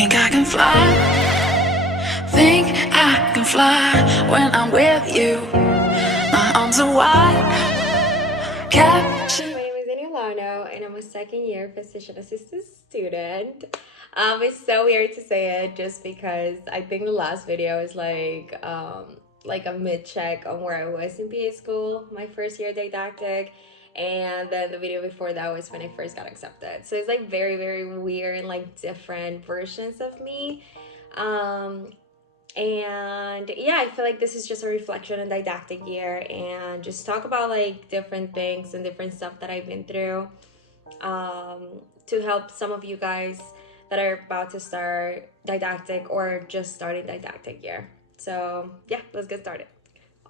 Think I can fly. Think I can fly when I'm with you. My arms are wide. Capture. My name is Danielano and I'm a second year physician assistant student. It's so weird to say it just because I think the last video is like a mid-check on where I was in PA school, my first year didactic, and then the video before that was when I first got accepted. So it's like very, very weird and like different versions of me. And yeah, I feel like this is just a reflection on didactic year and just talk about like different things and different stuff that I've been through to help some of you guys that are about to start didactic or just starting didactic year. So yeah, let's get started.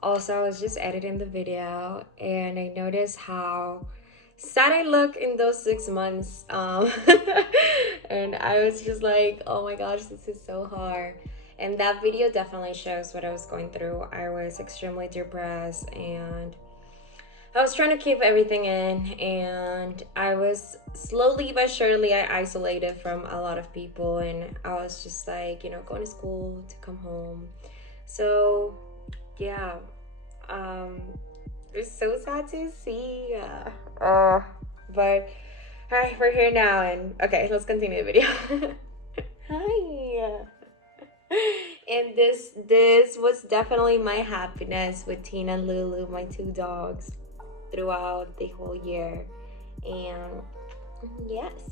Also, I was just editing the video and I noticed how sad I look in those 6 months. And I was just like, oh my gosh, this is so hard. And that video definitely shows what I was going through. I was extremely depressed and I was trying to keep everything in, and I was slowly but surely I isolated from a lot of people, and I was just like, going to school to come home. So yeah, it's so sad to see. But all right, we're here now, and okay, let's continue the video. Hi. And this was definitely my happiness with Tina and Lulu, my 2 dogs, throughout the whole year. And yes,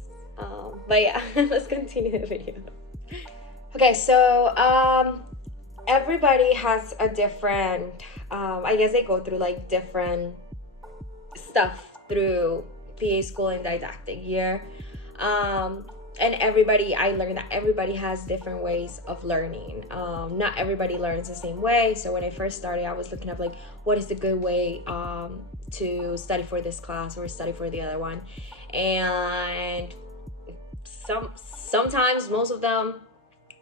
but yeah, let's continue the video. Okay, so everybody has a different I guess they go through like different stuff through PA school and didactic year. And I learned that everybody has different ways of learning. Not everybody learns the same way. So when I first started, I was looking up like, what is the good way to study for this class or study for the other one? And sometimes most of them,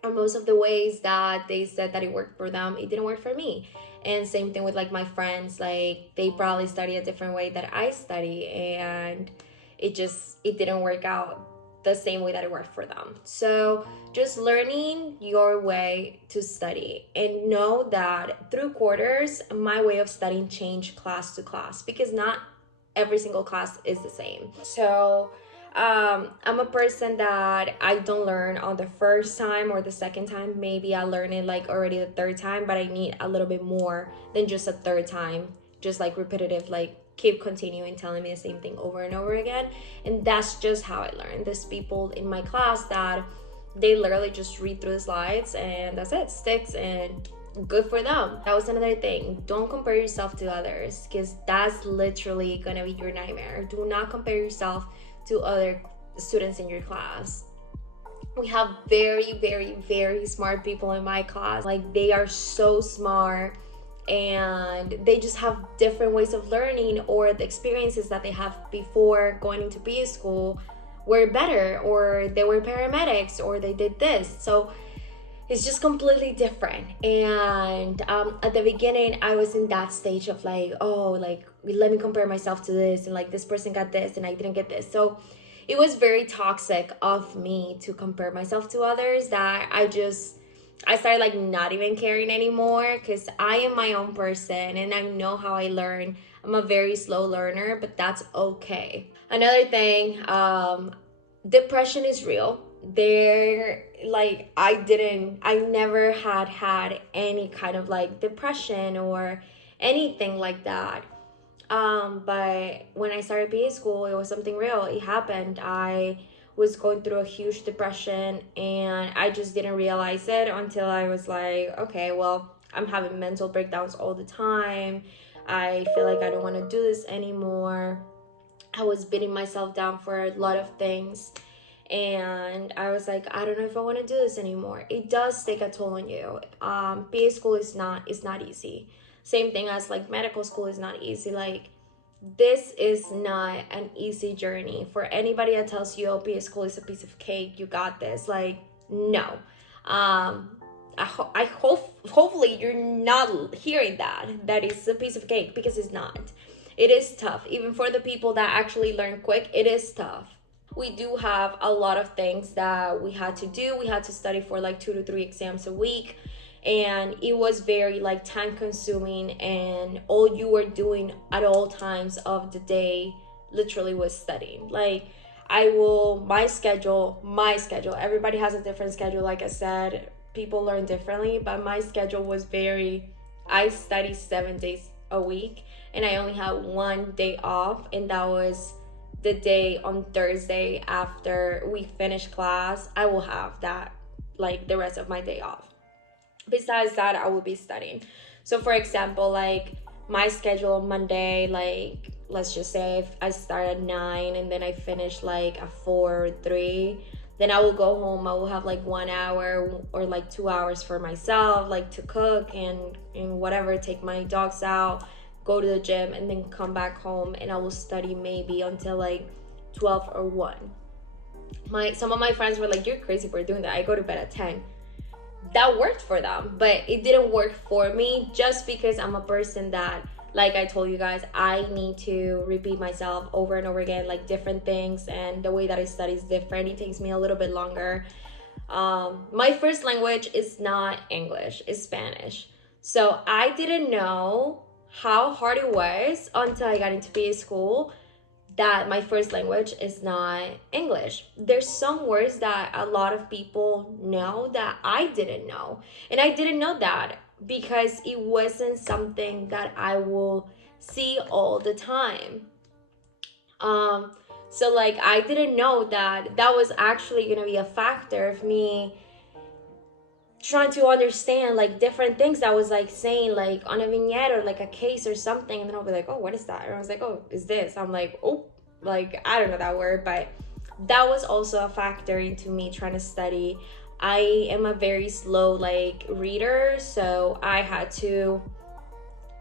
or most of the ways that they said that it worked for them, it didn't work for me. And same thing with like my friends, like they probably study a different way that I study, and it didn't work out the same way that it worked for them. So just learning your way to study, and know that through quarters, my way of studying changed class to class because not every single class is the same. So I'm a person that I don't learn on the first time or the second time. Maybe I learn it like already the third time, but I need a little bit more than just a third time, just like repetitive, like keep continuing telling me the same thing over and over again. And that's just how I learned. There's people in my class that they literally just read through the slides and that's it, sticks, and good for them. That was another thing. Don't compare yourself to others, because that's literally gonna be your nightmare. Do not compare yourself to other students in your class. We have very, very, very smart people in my class. Like they are so smart, and they just have different ways of learning, or the experiences that they have before going into PA school were better, or they were paramedics, or they did this. So it's just completely different. And at the beginning, I was in that stage of like, oh, like let me compare myself to this, and like this person got this and I didn't get this. So it was very toxic of me to compare myself to others, that I started like not even caring anymore, because I am my own person and I know how I learn. I'm a very slow learner, but that's okay. Another thing, depression is real. I never had any kind of like depression or anything like that. But when I started PA school, it was something real. It happened. I was going through a huge depression, and I just didn't realize it until I was like, okay, well, I'm having mental breakdowns all the time. I feel like I don't want to do this anymore. I was beating myself down for a lot of things, and I was like, I don't know if I want to do this anymore. It does take a toll on you. PA school is not easy. Same thing as like medical school is not easy. Like this is not an easy journey. For anybody that tells you, oh, PA school is a piece of cake, you got this, like, no. Hopefully you're not hearing that it's a piece of cake, because it's not. It is tough. Even for the people that actually learn quick, it is tough. we do have a lot of things that we had to do. We had to study for like 2 to 3 exams a week, and it was very like time consuming, and all you were doing at all times of the day literally was studying. Like, my schedule, everybody has a different schedule. Like I said, people learn differently, but my schedule was very, I study 7 days a week, and I only had one day off, and that was the day on Thursday after we finish class. I will have that, like, the rest of my day off. Besides that, I will be studying. So for example, like, my schedule on Monday, like, let's just say if I start at 9 and then I finish like at 4 or 3, then I will go home. I will have like 1 hour or like 2 hours for myself, like to cook and whatever, take my dogs out, go to the gym, and then come back home, and I will study maybe until like 12 or 1. Some of my friends were like, you're crazy for doing that. I go to bed at 10. That worked for them, but it didn't work for me, just because I'm a person that, like I told you guys, I need to repeat myself over and over again, like different things, and the way that I study is different. It takes me a little bit longer. My first language is not English, it's Spanish. So I didn't know how hard it was until I got into PA school, that my first language is not English. There's some words that a lot of people know that I didn't know. And I didn't know that because it wasn't something that I will see all the time. So like, I didn't know that that was actually gonna be a factor of me trying to understand like different things that was like saying like on a vignette or like a case or something, and then I'll be like, oh, what is that? And I was like, oh, is this? I'm like, oh, like, I don't know that word. But that was also a factor into me trying to study. I am a very slow like reader, so I had to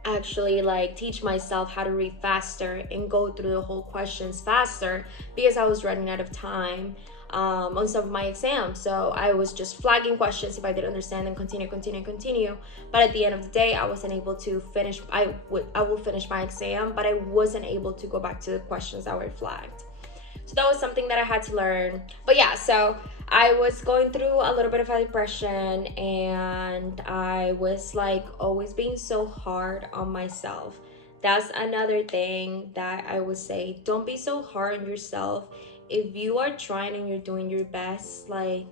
actually like teach myself how to read faster and go through the whole questions faster, because I was running out of time on some of my exams. So I was just flagging questions if I didn't understand, and continue. But at the end of the day, I wasn't able to finish. I will finish my exam, but I wasn't able to go back to the questions that were flagged. So that was something that I had to learn. But yeah, so I was going through a little bit of a depression, and I was like always being so hard on myself. That's another thing that I would say. Don't be so hard on yourself. If you are trying and you're doing your best, like,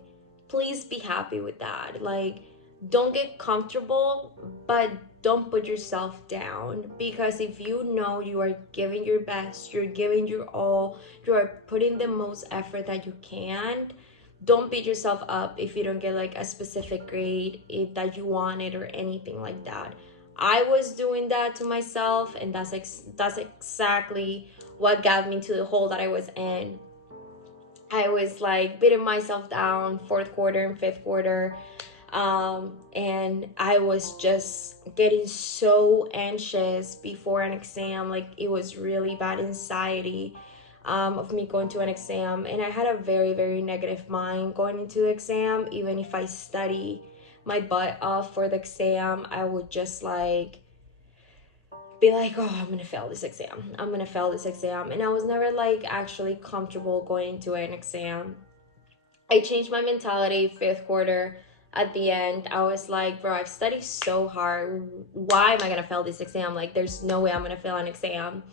please be happy with that. Like, don't get comfortable, but don't put yourself down, because if you know you are giving your best, you're giving your all, you are putting the most effort that you can, don't beat yourself up if you don't get like a specific grade if that you wanted or anything like that. I was doing that to myself, and that's exactly what got me to the hole that I was in. I was like beating myself down fourth quarter and fifth quarter. And I was just getting so anxious before an exam. Like, it was really bad anxiety of me going to an exam. And I had a very, very negative mind going into the exam. Even if I study my butt off for the exam, I would just like be like, oh, I'm gonna fail this exam. And I was never like actually comfortable going into an exam. I changed my mentality fifth quarter. At the end, I was like, bro, I've studied so hard. Why am I gonna fail this exam? Like, there's no way I'm gonna fail an exam.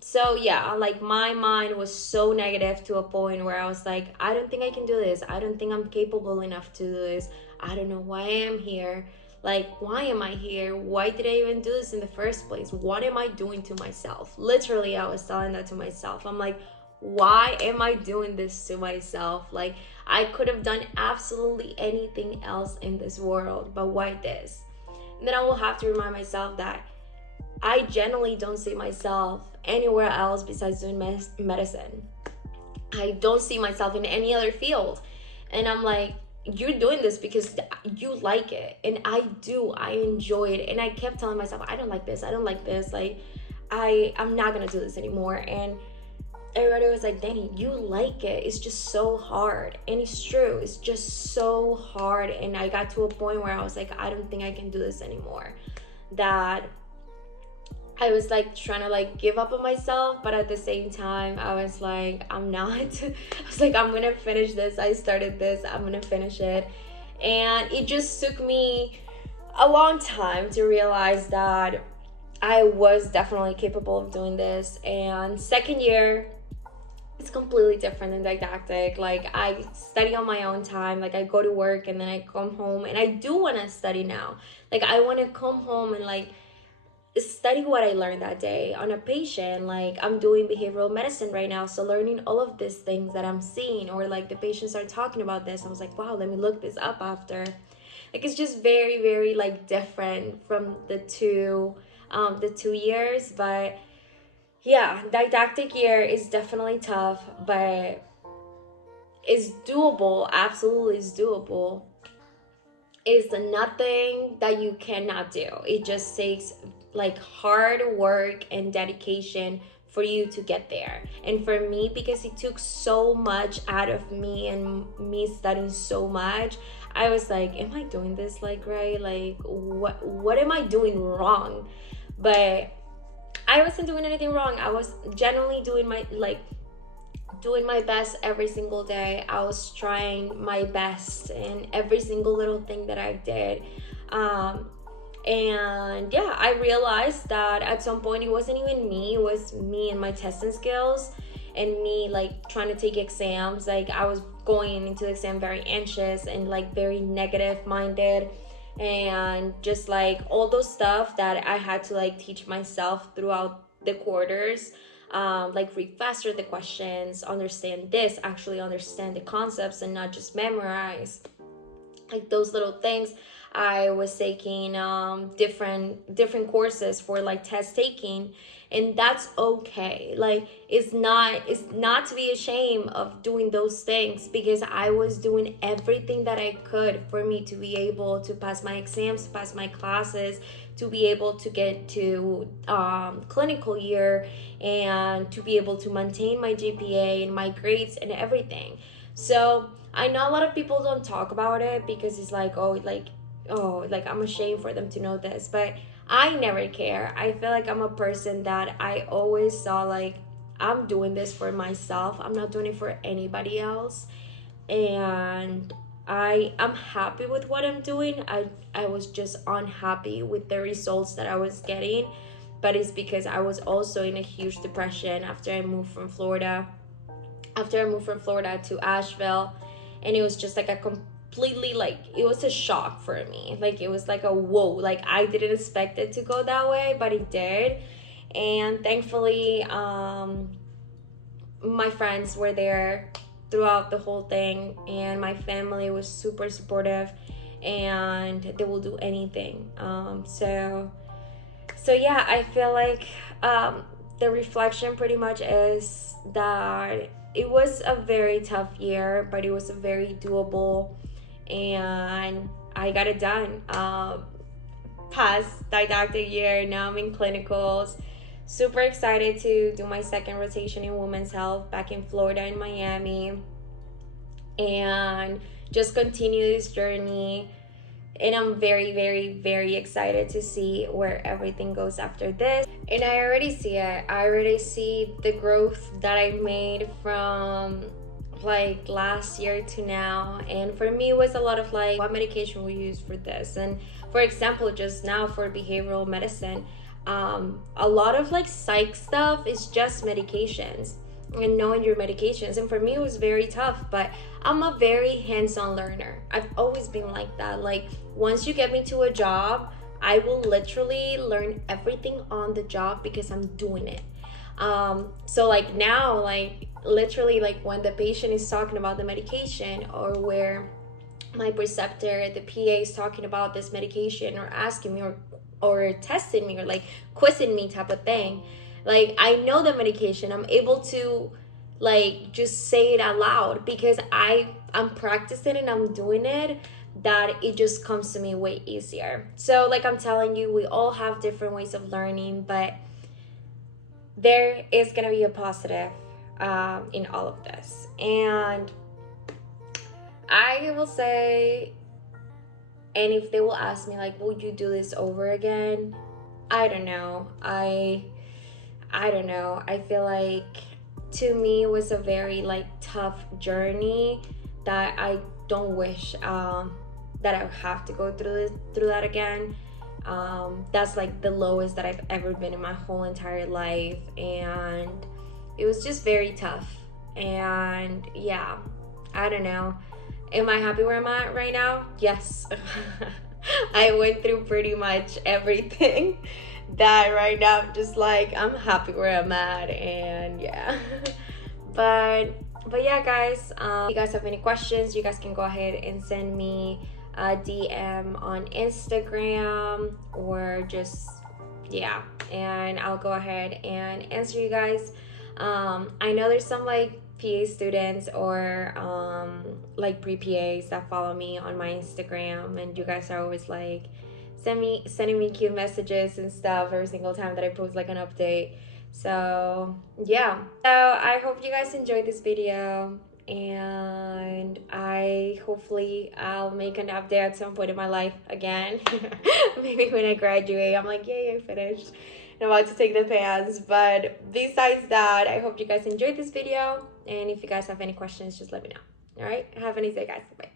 So yeah, like, my mind was so negative to a point where I was like, I don't think I can do this. I don't think I'm capable enough to do this. I don't know why I am here. Like, why am I here? Why did I even do this in the first place? What am I doing to myself? Literally, I was telling that to myself. I'm like, why am I doing this to myself? Like, I could have done absolutely anything else in this world, but why this? And then I will have to remind myself that I generally don't see myself anywhere else besides doing medicine. I don't see myself in any other field. And I'm like, you're doing this because you like it. And I do. I enjoy it. And I kept telling myself, I don't like this. Like, I'm not going to do this anymore. And everybody was like, Danny, you like it. It's just so hard. And it's true. It's just so hard. And I got to a point where I was like, I don't think I can do this anymore. That I was like trying to like give up on myself, but at the same time I was like, I'm not. I was like, I'm gonna finish this. I started this, I'm gonna finish it. And it just took me a long time to realize that I was definitely capable of doing this. And second year, it's completely different than didactic. Like, I study on my own time. Like, I go to work and then I come home, and I do want to study now. Like, I want to come home and like study what I learned that day on a patient. Like, I'm doing behavioral medicine right now, so learning all of these things that I'm seeing, or like the patients are talking about this, I was like, wow, let me look this up after. Like, it's just very, very like different from the 2 years. But yeah, didactic year is definitely tough, but it's doable. Absolutely is doable. It's nothing that you cannot do. It just takes like hard work and dedication for you to get there. And for me, because it took so much out of me and me studying so much, I was like, am I doing this like right? Like, what am I doing wrong? But I wasn't doing anything wrong. I was genuinely doing my best every single day. I was trying my best in every single little thing that I did. Um, and yeah, I realized that at some point it wasn't even me, it was me and my testing skills, and me like trying to take exams. Like, I was going into the exam very anxious and like very negative minded, and just like all those stuff that I had to like teach myself throughout the quarters. Like, read faster the questions, understand this, actually understand the concepts and not just memorize, like those little things. I was taking different courses for like test taking, and that's okay. Like, it's not to be ashamed of doing those things, because I was doing everything that I could for me to be able to pass my exams, to pass my classes, to be able to get to clinical year, and to be able to maintain my GPA and my grades and everything. So I know a lot of people don't talk about it because it's like, oh, like I'm ashamed for them to know this, but I never care. I feel like I'm a person that I always saw like, I'm doing this for myself. I'm not doing it for anybody else. And I'm happy with what I'm doing. I was just unhappy with the results that I was getting, but it's because I was also in a huge depression after I moved from Florida. After I moved from Florida to Asheville, and it was just like a completely, like, it was a shock for me. Like, it was like a whoa, like I didn't expect it to go that way, but it did. And thankfully, my friends were there throughout the whole thing, and my family was super supportive, and they will do anything. So yeah, I feel like the reflection pretty much is that it was a very tough year, but it was a very doable, and I got it done. Past didactic year, now I'm in clinicals. Super excited to do my second rotation in women's health back in Florida, in Miami, and just continue this journey. And I'm very, very, very excited to see where everything goes after this. And I already see it. I already see the growth that I made from like last year to now. And for me, it was a lot of like, what medication we use for this. And for example, just now for behavioral medicine, a lot of like psych stuff is just medications and knowing your medications. And for me, it was very tough, but I'm a very hands-on learner. I've always been like that. Like, once you get me to a job, I will literally learn everything on the job because I'm doing it. So like now, like literally, like when the patient is talking about the medication, or where my preceptor, the PA, is talking about this medication, or asking me, or testing me, or like quizzing me type of thing, like I know the medication, I'm able to like just say it out loud because I'm practicing and I'm doing it, that it just comes to me way easier. So like I'm telling you, we all have different ways of learning, but there is gonna be a positive in all of this. And I will say, and if they will ask me like, would you do this over again? I don't know. I don't know. I feel like to me it was a very like tough journey that I don't wish that I have to go through that again. That's like the lowest that I've ever been in my whole entire life, and it was just very tough. And yeah, I don't know. Am I happy where I'm at right now? Yes. I went through pretty much everything that right now I'm just like I'm happy where I'm at, and yeah. but but yeah, guys, if you guys have any questions, you guys can go ahead and send me a DM on Instagram, or just yeah, and I'll go ahead and answer you guys. I know there's some like PA students or like pre-PAs that follow me on my Instagram, and you guys are always like sending me cute messages and stuff every single time that I post like an update. So yeah, so I hope you guys enjoyed this video, and I'll make an update at some point in my life again. Maybe when I graduate, I'm like, yay, I finished. I'm about to take the pants. But besides that, I hope you guys enjoyed this video, and if you guys have any questions, just let me know. All right, have a nice day, guys. Bye.